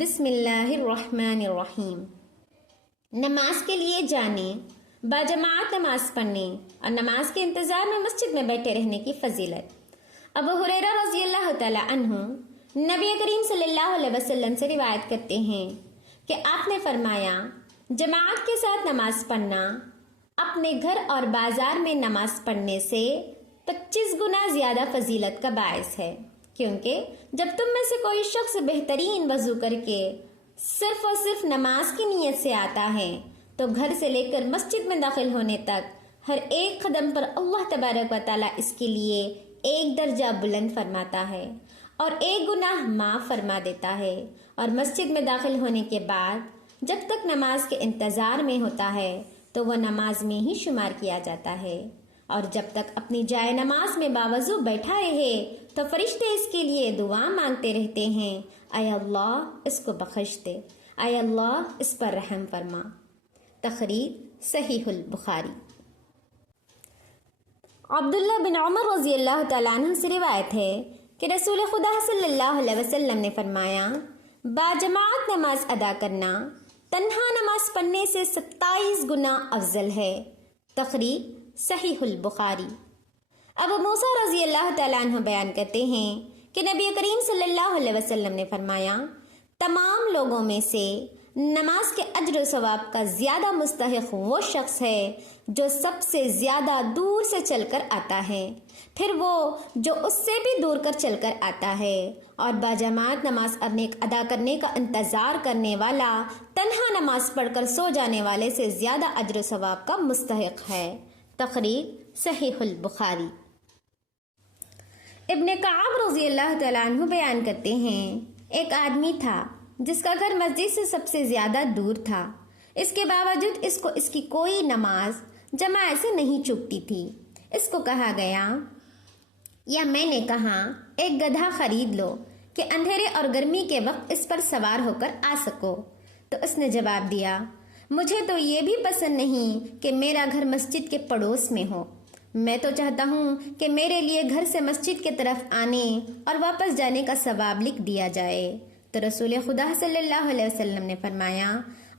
بسم اللہ الرحمن الرحیم۔ نماز کے لیے جانے، باجماعت نماز پڑھنے اور نماز کے انتظار میں مسجد میں بیٹھے رہنے کی فضیلت۔ ابو ہریرہ رضی اللہ تعالی عنہ نبی کریم صلی اللہ علیہ وسلم سے روایت کرتے ہیں کہ آپ نے فرمایا، جماعت کے ساتھ نماز پڑھنا اپنے گھر اور بازار میں نماز پڑھنے سے 25 گنا زیادہ فضیلت کا باعث ہے، کیونکہ جب تم میں سے کوئی شخص بہترین وضو کر کے صرف اور صرف نماز کی نیت سے آتا ہے تو گھر سے لے کر مسجد میں داخل ہونے تک ہر ایک قدم پر اللہ تبارک و تعالیٰ اس کے لیے ایک درجہ بلند فرماتا ہے اور ایک گناہ معاف فرما دیتا ہے، اور مسجد میں داخل ہونے کے بعد جب تک نماز کے انتظار میں ہوتا ہے تو وہ نماز میں ہی شمار کیا جاتا ہے، اور جب تک اپنی جائے نماز میں باوضو بیٹھا رہے تو فرشتے اس کے لیے دعا مانگتے رہتے ہیں، اے اللہ اس کو بخش دے، اے اللہ اس پر رحم فرما۔ تخریج صحیح البخاری۔ عبداللہ بن عمر رضی اللہ تعالیٰ عنہ سے روایت ہے کہ رسول خدا صلی اللہ علیہ وسلم نے فرمایا، باجماعت نماز ادا کرنا تنہا نماز پڑھنے سے 27 گنا افضل ہے۔ تخریج صحیح البخاری۔ ابو موسیٰ رضی اللہ تعالیٰ عنہ بیان کرتے ہیں کہ نبی کریم صلی اللہ علیہ وسلم نے فرمایا، تمام لوگوں میں سے نماز کے اجر و ثواب کا زیادہ مستحق وہ شخص ہے جو سب سے زیادہ دور سے چل کر آتا ہے، پھر وہ جو اس سے بھی دور کر چل کر آتا ہے، اور باجماعت نماز ادا کرنے کا انتظار کرنے والا تنہا نماز پڑھ کر سو جانے والے سے زیادہ اجر و ثواب کا مستحق ہے۔ تخریج صحیح البخاری۔ ابن کعب رضی اللہ تعالیٰ عنہ بیان کرتے ہیں، ایک آدمی تھا جس کا گھر مسجد سے سب سے زیادہ دور تھا، اس کے باوجود اس کو اس کی کوئی نماز جماعت سے نہیں چکتی تھی۔ اس کو کہا گیا، یا میں نے کہا، ایک گدھا خرید لو کہ اندھیرے اور گرمی کے وقت اس پر سوار ہو کر آ سکو۔ تو اس نے جواب دیا، مجھے تو یہ بھی پسند نہیں کہ میرا گھر مسجد کے پڑوس میں ہو، میں تو چاہتا ہوں کہ میرے لیے گھر سے مسجد کے طرف آنے اور واپس جانے کا ثواب لکھ دیا جائے۔ تو رسول خدا صلی اللہ علیہ وسلم نے فرمایا،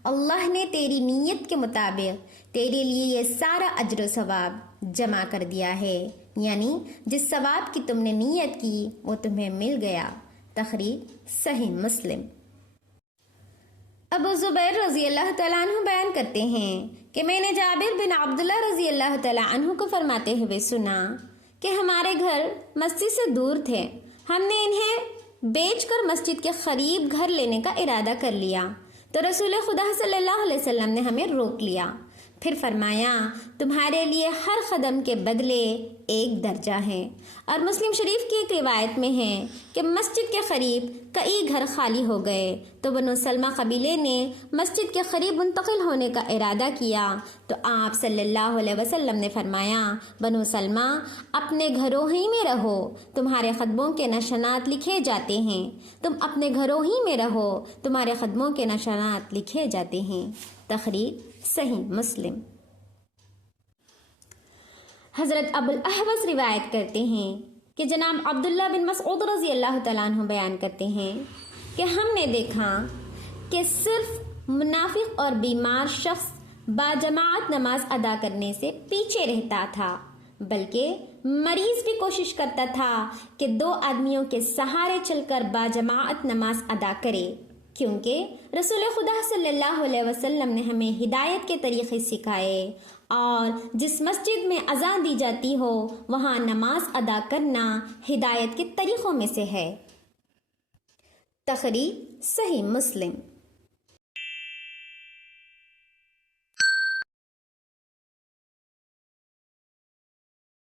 اللہ نے تیری نیت کے مطابق تیرے لیے یہ سارا اجر و ثواب جمع کر دیا ہے، یعنی جس ثواب کی تم نے نیت کی وہ تمہیں مل گیا۔ تخریج صحیح مسلم۔ ابو زبیر رضی اللہ تعالیٰ عنہ بیان کرتے ہیں کہ میں نے جابر بن عبداللہ رضی اللہ تعالیٰ عنہ کو فرماتے ہوئے سنا کہ ہمارے گھر مسجد سے دور تھے، ہم نے انہیں بیچ کر مسجد کے قریب گھر لینے کا ارادہ کر لیا، تو رسول خدا صلی اللہ علیہ وسلم نے ہمیں روک لیا، پھر فرمایا، تمہارے لیے ہر قدم کے بدلے ایک درجہ ہے۔ اور مسلم شریف کی ایک روایت میں ہے کہ مسجد کے قریب کئی گھر خالی ہو گئے تو بنو سلمہ قبیلے نے مسجد کے قریب منتقل ہونے کا ارادہ کیا، تو آپ صلی اللہ علیہ وسلم نے فرمایا، بنو سلمہ اپنے گھروں ہی میں رہو، تمہارے قدموں کے نشانات لکھے جاتے ہیں، تم اپنے گھروں ہی میں رہو، تمہارے قدموں کے نشانات لکھے جاتے ہیں۔ تخریج صحیح مسلم۔ حضرت ابو الاحوص روایت کرتے ہیں کہ جناب عبداللہ بن مسعود رضی اللہ تعالیٰ عنہ بیان کرتے ہیں کہ ہم نے دیکھا کہ صرف منافق اور بیمار شخص باجماعت نماز ادا کرنے سے پیچھے رہتا تھا، بلکہ مریض بھی کوشش کرتا تھا کہ 2 آدمیوں کے سہارے چل کر باجماعت نماز ادا کرے، کیونکہ رسول خدا صلی اللہ علیہ وسلم نے ہمیں ہدایت کے طریقے سکھائے، اور جس مسجد میں اذان دی جاتی ہو وہاں نماز ادا کرنا ہدایت کے طریقوں میں سے ہے۔ تخریج صحیح مسلم۔